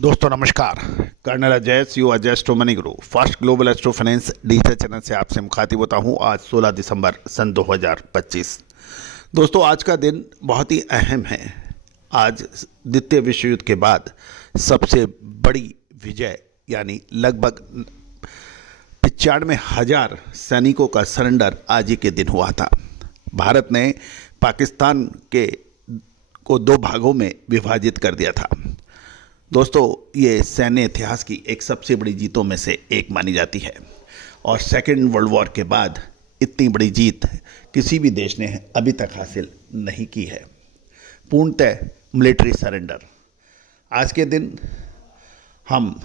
दोस्तों नमस्कार। कर्नल अजय सी Ajay astro money गुरु first global astro finance digital channel से आपसे मुखातिब होता हूं। आज 16 दिसंबर सन 2025। दोस्तों आज का दिन बहुत ही अहम है। आज द्वितीय विश्व युद्ध के बाद सबसे बड़ी विजय यानी लगभग 95,000 सैनिकों का सरेंडर आज ही के दिन हुआ था। भारत ने पाकिस्तान को दो भागों में विभाजित कर दिया था। दोस्तों ये सैन्य इतिहास की एक सबसे बड़ी जीतों में से एक मानी जाती है और सेकेंड वर्ल्ड वॉर के बाद इतनी बड़ी जीत किसी भी देश ने अभी तक हासिल नहीं की है। पूर्णतः मिलिट्री सरेंडर। आज के दिन हम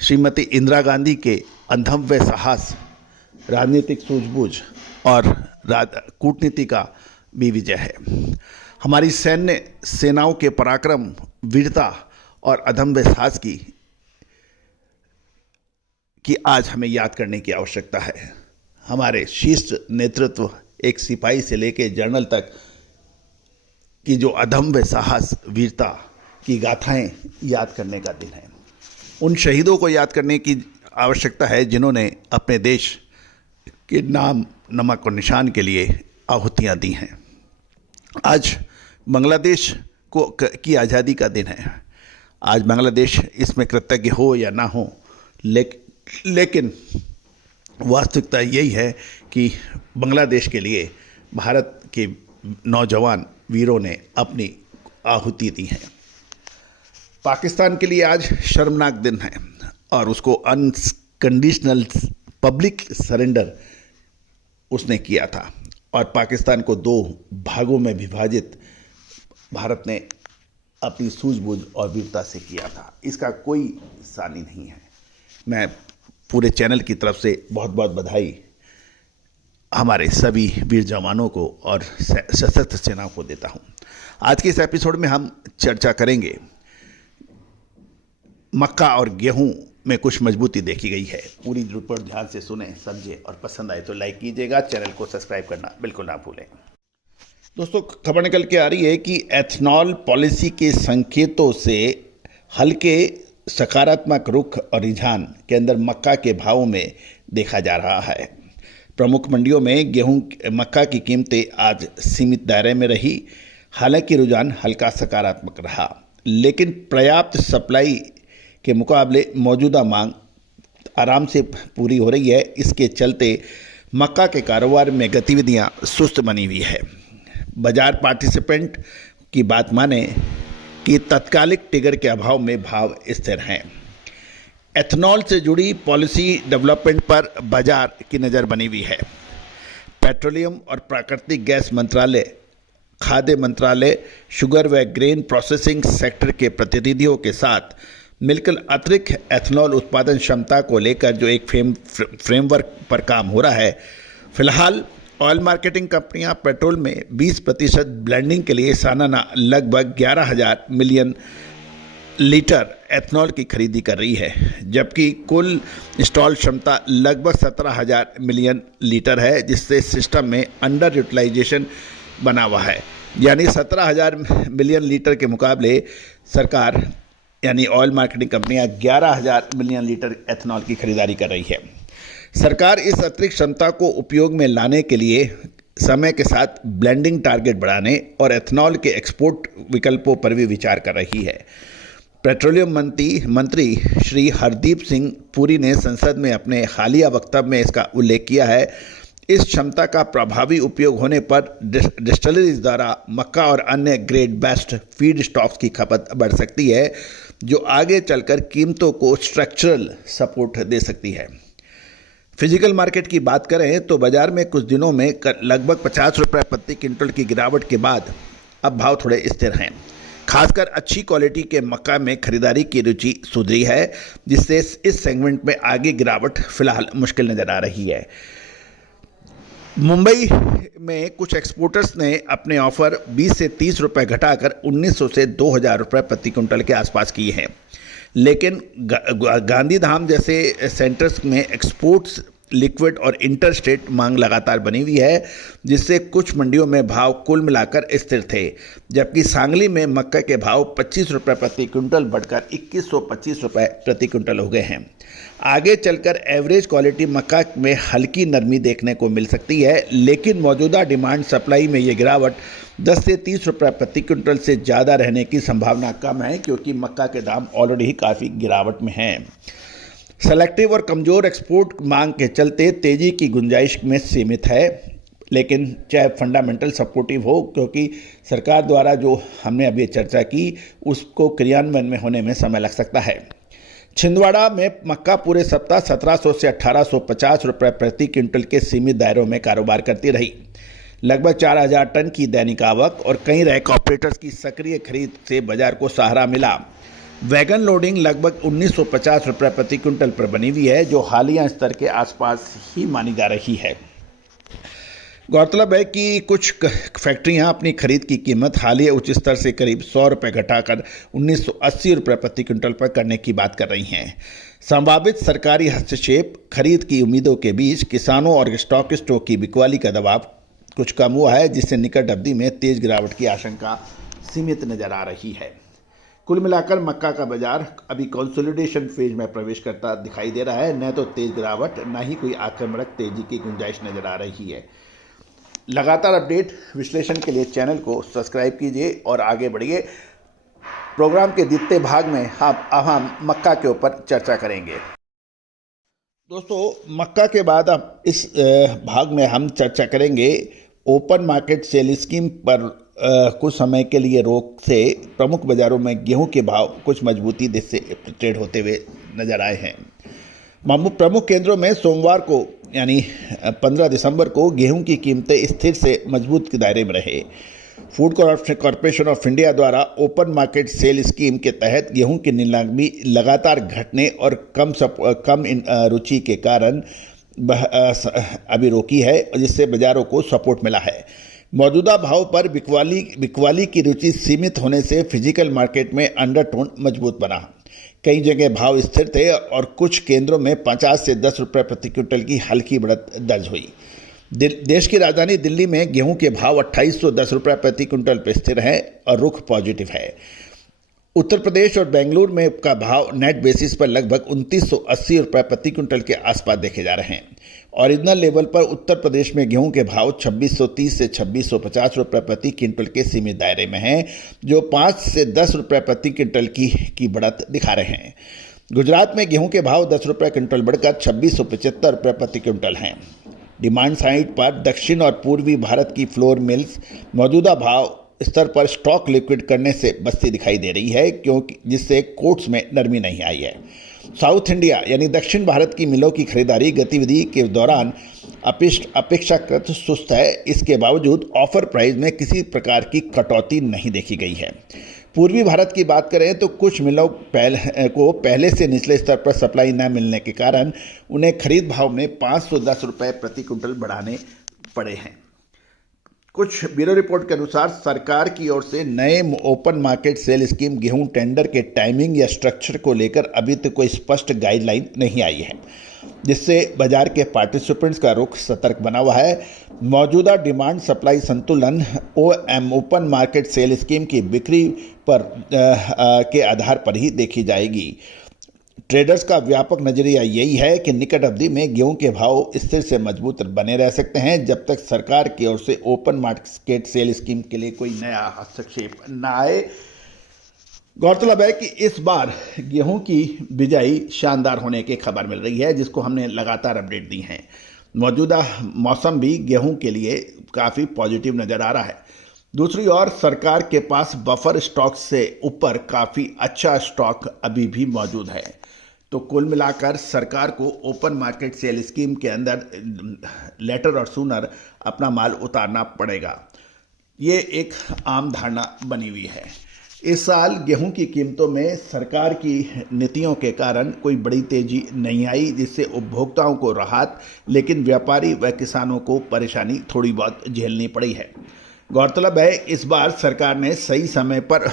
श्रीमती इंदिरा गांधी के अदम्य साहस, राजनीतिक सूझबूझ और कूटनीति का भी विजय है। हमारी सैन्य सेनाओं के पराक्रम, वीरता और अदम्य साहस की आज हमें याद करने की आवश्यकता है। हमारे शीर्ष नेतृत्व, एक सिपाही से लेकर जनरल तक की जो अदम्य साहस, वीरता की गाथाएं याद करने का दिन है। उन शहीदों को याद करने की आवश्यकता है जिन्होंने अपने देश के नाम, नमक और निशान के लिए आहुतियां दी हैं। आज बांग्लादेश की आज़ादी का दिन है। आज बांग्लादेश इसमें कृतज्ञ हो या ना हो, लेकिन वास्तविकता यही है कि बांग्लादेश के लिए भारत के नौजवान वीरों ने अपनी आहुति दी है। पाकिस्तान के लिए आज शर्मनाक दिन है और उसको अनकंडीशनल पब्लिक सरेंडर उसने किया था और पाकिस्तान को दो भागों में विभाजित भारत ने अपनी सूझबूझ और वीरता से किया था। इसका कोई सानी नहीं है। मैं पूरे चैनल की तरफ से बहुत बहुत बधाई हमारे सभी वीर जवानों को और सशस्त्र सेनाओं को देता हूं। आज के इस एपिसोड में हम चर्चा करेंगे मक्का और गेहूं में कुछ मजबूती देखी गई है। पूरी रिपोर्ट ध्यान से सुने, समझे और पसंद आए तो लाइक कीजिएगा। चैनल को सब्सक्राइब करना बिल्कुल ना भूलें। दोस्तों खबर निकल के आ रही है कि एथनॉल पॉलिसी के संकेतों से हल्के सकारात्मक रुख और रुझान के अंदर मक्का के भावों में देखा जा रहा है। प्रमुख मंडियों में मक्का की कीमतें आज सीमित दायरे में रही। हालांकि रुझान हल्का सकारात्मक रहा, लेकिन पर्याप्त सप्लाई के मुकाबले मौजूदा मांग आराम से पूरी हो रही है। इसके चलते मक्का के कारोबार में गतिविधियां सुस्त बनी हुई है। बाजार पार्टिसिपेंट की बात माने कि तात्कालिक टिगर के अभाव में भाव स्थिर हैं। एथनॉल से जुड़ी पॉलिसी डेवलपमेंट पर बाजार की नज़र बनी हुई है। पेट्रोलियम और प्राकृतिक गैस मंत्रालय, खाद्य मंत्रालय, शुगर व ग्रेन प्रोसेसिंग सेक्टर के प्रतिनिधियों के साथ मिलकर अतिरिक्त एथनॉल उत्पादन क्षमता को लेकर जो एक फ्रेमवर्क पर काम हो रहा है। फिलहाल ऑयल मार्केटिंग कंपनियां पेट्रोल में 20% ब्लेंडिंग के लिए सालाना लगभग 11,000 मिलियन लीटर एथनॉल की खरीदी कर रही है, जबकि कुल इंस्टॉल क्षमता लगभग 17,000 मिलियन लीटर है, जिससे सिस्टम में अंडर यूटिलाइजेशन बना हुआ है। यानी 17,000 मिलियन लीटर के मुकाबले सरकार यानी ऑयल मार्केटिंग कंपनियां 11,000 मिलियन लीटर एथनॉल की खरीदारी कर रही है। सरकार इस अतिरिक्त क्षमता को उपयोग में लाने के लिए समय के साथ ब्लेंडिंग टारगेट बढ़ाने और एथनॉल के एक्सपोर्ट विकल्पों पर भी विचार कर रही है। पेट्रोलियम मंत्री श्री हरदीप सिंह पुरी ने संसद में अपने हालिया वक्तव्य में इसका उल्लेख किया है। इस क्षमता का प्रभावी उपयोग होने पर डिस्टिलरीज द्वारा मक्का और अन्य ग्रेड बेस्ट फीड स्टॉक्स की खपत बढ़ सकती है, जो आगे चलकर कीमतों को स्ट्रक्चरल सपोर्ट दे सकती है। फिजिकल मार्केट की बात करें तो बाजार में कुछ दिनों में लगभग 50 रुपये प्रति क्विंटल की गिरावट के बाद अब भाव थोड़े स्थिर हैं। खासकर अच्छी क्वालिटी के मक्का में खरीदारी की रुचि सुधरी है, जिससे इस सेगमेंट में आगे गिरावट फिलहाल मुश्किल नज़र आ रही है। मुंबई में कुछ एक्सपोर्टर्स ने अपने ऑफर 20 से 30 रुपये घटाकर 1900 से 2000 रुपये प्रति क्विंटल के आसपास किए हैं, लेकिन गांधीधाम जैसे सेंटर्स में एक्सपोर्ट्स लिक्विड और इंटरस्टेट मांग लगातार बनी हुई है, जिससे कुछ मंडियों में भाव कुल मिलाकर स्थिर थे, जबकि सांगली में मक्का के भाव 25 रुपये प्रति क्विंटल बढ़कर 2125 रुपये प्रति क्विंटल हो गए हैं। आगे चलकर एवरेज क्वालिटी मक्का में हल्की नरमी देखने को मिल सकती है, लेकिन मौजूदा डिमांड सप्लाई में ये गिरावट 10 से 30 रुपये प्रति क्विंटल से ज़्यादा रहने की संभावना कम है, क्योंकि मक्का के दाम ऑलरेडी काफ़ी गिरावट में हैं। सेलेक्टिव और कमज़ोर एक्सपोर्ट मांग के चलते तेज़ी की गुंजाइश में सीमित है, लेकिन चाहे फंडामेंटल सपोर्टिव हो, क्योंकि सरकार द्वारा जो हमने अभी चर्चा की उसको क्रियान्वयन में होने में समय लग सकता है। छिंदवाड़ा में मक्का पूरे सप्ताह 1700 से 1850 रुपये प्रति क्विंटल के सीमित दायरों में कारोबार करती रही। लगभग 4000 टन की दैनिक आवक और कई रैक ऑपरेटर्स की सक्रिय खरीद से बाजार को सहारा मिला। वैगन लोडिंग लगभग 1950 रुपये प्रति क्विंटल पर बनी हुई है, जो हालिया स्तर के आसपास ही मानी जा रही है। गौरतलब है कि कुछ फैक्ट्रियां अपनी खरीद की कीमत हालिया उच्च स्तर से करीब 100 रुपये घटाकर 1980 रुपये प्रति क्विंटल पर करने की बात कर रही हैं। संभावित सरकारी हस्तक्षेप खरीद की उम्मीदों के बीच किसानों और स्टॉकिस्टों की बिकवाली का दबाव कुछ कम हुआ है, जिससे निकट अवधि में तेज गिरावट की आशंका सीमित नजर आ रही है। कुल मिलाकर मक्का का बाजार अभी कंसोलिडेशन फेज में प्रवेश करता दिखाई दे रहा है। न तो तेज गिरावट, न ही कोई आक्रामक तेजी की गुंजाइश नजर आ रही है। लगातार अपडेट विश्लेषण के लिए चैनल को सब्सक्राइब कीजिए और आगे बढ़िए। प्रोग्राम के द्वितीय भाग में हम मक्का के ऊपर चर्चा करेंगे। दोस्तों, मक्का के बाद अब इस भाग में हम चर्चा करेंगे ओपन मार्केट सेल स्कीम पर कुछ समय के लिए रोक से प्रमुख बाजारों में गेहूं के भाव कुछ मजबूती से ट्रेड होते हुए नजर आए हैं। प्रमुख केंद्रों में सोमवार को यानी 15 दिसंबर को गेहूं की कीमतें स्थिर से मजबूत के दायरे में रहे। फूड कॉरपोरेशन ऑफ इंडिया द्वारा ओपन मार्केट सेल स्कीम के तहत गेहूं की नीलामी लगातार घटने और कम रुचि के कारण अभी रोकी है, जिससे बाजारों को सपोर्ट मिला है। मौजूदा भाव पर बिकवाली की रुचि सीमित होने से फिजिकल मार्केट में अंडरटोन मजबूत बना। कई जगह भाव स्थिर थे और कुछ केंद्रों में 50 से 10 रुपये प्रति क्विंटल की हल्की बढ़त दर्ज हुई। देश की राजधानी दिल्ली में गेहूं के भाव 2810 रुपये प्रति क्विंटल पर स्थिर है और रुख पॉजिटिव है। उत्तर प्रदेश और बेंगलुरु में का भाव नेट बेसिस पर लगभग 2980 रुपये प्रति क्विंटल के आसपास देखे जा रहे हैं। ओरिजिनल लेवल पर उत्तर प्रदेश में गेहूं के भाव 2630 से 2650 रुपये प्रति क्विंटल के सीमित दायरे में हैं, जो 5 से 10 रुपये प्रति क्विंटल की बढ़त दिखा रहे हैं। गुजरात में गेहूं के भाव 10 रुपये क्विंटल बढ़कर 2675 रुपये प्रति क्विंटल हैं। डिमांड साइड पर दक्षिण और पूर्वी भारत की फ्लोर मिल्स मौजूदा भाव स्तर पर स्टॉक लिक्विड करने से बस्ती दिखाई दे रही है, क्योंकि जिससे कोर्ट्स में नरमी नहीं आई है। साउथ इंडिया यानी दक्षिण भारत की मिलों की खरीदारी गतिविधि के दौरान अपेक्षाकृत सुस्त है। इसके बावजूद ऑफर प्राइस में किसी प्रकार की कटौती नहीं देखी गई है। पूर्वी भारत की बात करें तो कुछ मिलों को पहले से निचले स्तर पर सप्लाई न मिलने के कारण उन्हें खरीद भाव में 510 रुपये प्रति क्विंटल बढ़ाने पड़े हैं। कुछ ब्यूरो रिपोर्ट के अनुसार सरकार की ओर से नए ओपन मार्केट सेल स्कीम गेहूं टेंडर के टाइमिंग या स्ट्रक्चर को लेकर अभी तक कोई स्पष्ट गाइडलाइन नहीं आई है, जिससे बाजार के पार्टिसिपेंट्स का रुख सतर्क बना हुआ है। मौजूदा डिमांड सप्लाई संतुलन ओपन मार्केट सेल स्कीम की बिक्री पर के आधार पर ही देखी जाएगी। ट्रेडर्स का व्यापक नजरिया यही है कि निकट अवधि में गेहूं के भाव स्थिर से मजबूत बने रह सकते हैं, जब तक सरकार की ओर से ओपन मार्केट सेल स्कीम के लिए कोई नया हस्तक्षेप न आए। गौरतलब है कि इस बार गेहूं की बिजाई शानदार होने की खबर मिल रही है, जिसको हमने लगातार अपडेट दी हैं। मौजूदा मौसम भी गेहूं के लिए काफ़ी पॉजिटिव नज़र आ रहा है। दूसरी ओर सरकार के पास बफर स्टॉक से ऊपर काफ़ी अच्छा स्टॉक अभी भी मौजूद है। तो कुल मिलाकर सरकार को ओपन मार्केट सेल स्कीम के अंदर लेटर और सूनर अपना माल उतारना पड़ेगा। ये एक आम धारणा बनी हुई है। इस साल गेहूं की कीमतों में सरकार की नीतियों के कारण कोई बड़ी तेजी नहीं आई, जिससे उपभोक्ताओं को राहत, लेकिन व्यापारी व किसानों को परेशानी थोड़ी बहुत झेलनी पड़ी है। गौरतलब है इस बार सरकार ने सही समय पर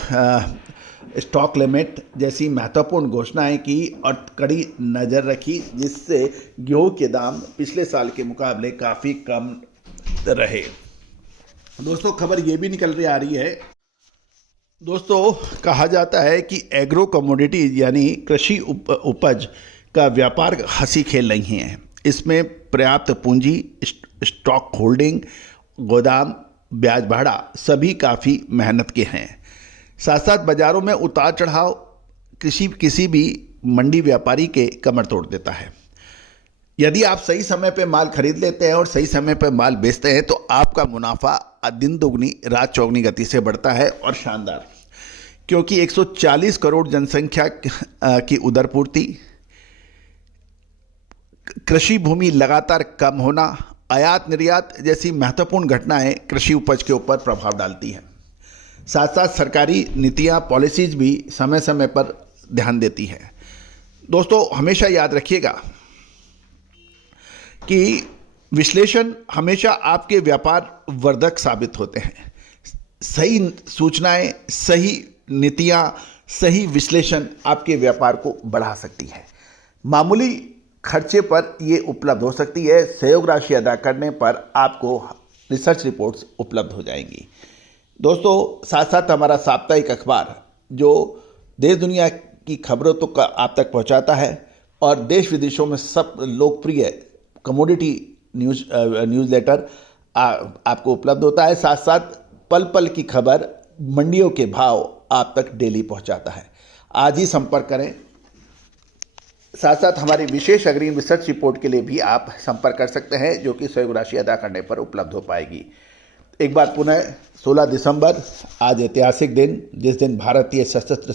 स्टॉक लिमिट जैसी महत्वपूर्ण घोषणाएं की और कड़ी नज़र रखी, जिससे गेहूं के दाम पिछले साल के मुकाबले काफ़ी कम रहे। दोस्तों खबर ये भी निकल रही आ रही है दोस्तों, कहा जाता है कि एग्रो कमोडिटीज यानी कृषि उपज का व्यापार हंसी खेल नहीं है। इसमें पर्याप्त पूंजी, स्टॉक होल्डिंग, गोदाम, ब्याज भाड़ा सभी काफ़ी मेहनत के हैं। साथ साथ बाज़ारों में उतार चढ़ाव किसी भी मंडी व्यापारी के कमर तोड़ देता है। यदि आप सही समय पे माल खरीद लेते हैं और सही समय पे माल बेचते हैं तो आपका मुनाफा दिन दुगनी रात चौगनी गति से बढ़ता है और शानदार, क्योंकि 140 करोड़ जनसंख्या की उदरपूर्ति, कृषि भूमि लगातार कम होना, आयात निर्यात जैसी महत्वपूर्ण घटनाएं कृषि उपज के ऊपर प्रभाव डालती हैं। साथ साथ सरकारी नीतियां, पॉलिसीज भी समय समय पर ध्यान देती हैं। दोस्तों हमेशा याद रखिएगा कि विश्लेषण हमेशा आपके व्यापार वर्धक साबित होते हैं। सही सूचनाएं, सही नीतियां, सही विश्लेषण आपके व्यापार को बढ़ा सकती है। मामूली खर्चे पर ये उपलब्ध हो सकती है। सहयोग राशि अदा करने पर आपको रिसर्च रिपोर्ट्स उपलब्ध हो जाएंगी। दोस्तों साथ साथ हमारा साप्ताहिक अखबार जो देश दुनिया की खबरों तो आप तक पहुंचाता है और देश विदेशों में सब लोकप्रिय कमोडिटी न्यूज़लेटर आपको उपलब्ध होता है। साथ साथ पल पल की खबर, मंडियों के भाव आप तक डेली पहुंचाता है। आज ही संपर्क करें। साथ साथ हमारी विशेष अग्रिम रिसर्च रिपोर्ट के लिए भी आप संपर्क कर सकते हैं, जो कि सहयोग राशि अदा करने पर उपलब्ध हो पाएगी। एक बार पुनः 16 दिसंबर आज ऐतिहासिक दिन, जिस दिन भारतीय सशस्त्र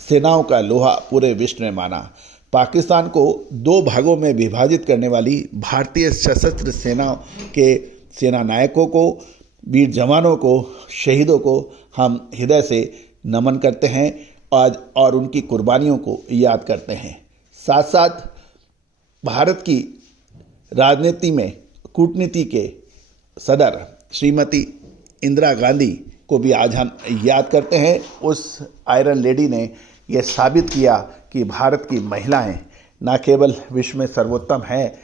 सेनाओं का लोहा पूरे विश्व ने माना। पाकिस्तान को 2 भागों में विभाजित करने वाली भारतीय सशस्त्र सेनाओं के सेना नायकों को, वीर जवानों को, शहीदों को हम हृदय से नमन करते हैं आज और उनकी कुर्बानियों को याद करते हैं। साथ साथ भारत की राजनीति में कूटनीति के सदर श्रीमती इंदिरा गांधी को भी आज हम याद करते हैं। उस आयरन लेडी ने यह साबित किया कि भारत की महिलाएं न केवल विश्व में सर्वोत्तम हैं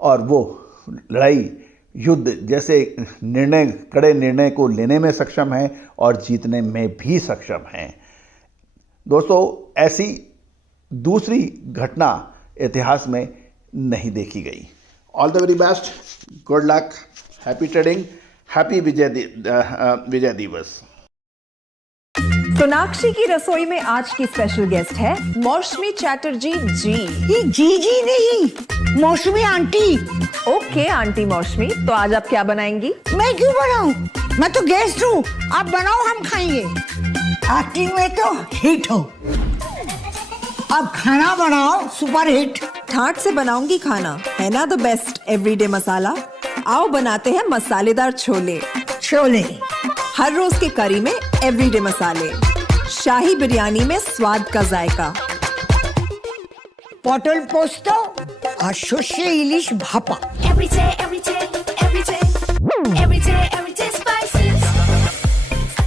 और वो लड़ाई, युद्ध जैसे कड़े निर्णय को लेने में सक्षम हैं और जीतने में भी सक्षम हैं। दोस्तों ऐसी दूसरी घटना इतिहास में नहीं देखी गई। All the very best, good luck, happy trading, happy Vijay Diwas. Sonakshi की रसोई में आज की स्पेशल गेस्ट है मौसमी चैटर्जी जी। ये जी नहीं, मौसमी आंटी। ओके आंटी मौसमी, तो आज आप क्या बनाएंगी? मैं क्यों बनाऊं? मैं तो गेस्ट हूँ, आप बनाओ, हम खाएंगे। एक्टिंग में तो हिट हो, अब खाना बनाओ सुपर हिट। ठाट से बनाऊंगी खाना, है ना द बेस्ट एवरीडे मसाला। आओ बनाते हैं मसालेदार छोले। हर रोज के करी में एवरीडे मसाले, शाही बिरयानी में स्वाद का जायका। पटल पोस्तो और शुष्य इलिश भापा।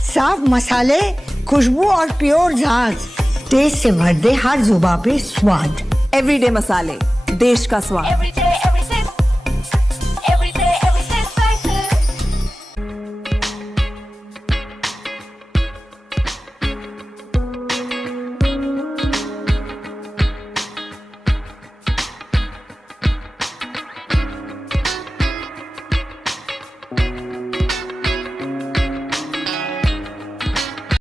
साफ मसाले, खुशबू और प्योर झांझ, टेस्ट से भर दे हर जुबान पे स्वाद। एवरीडे मसाले, देश का स्वाद।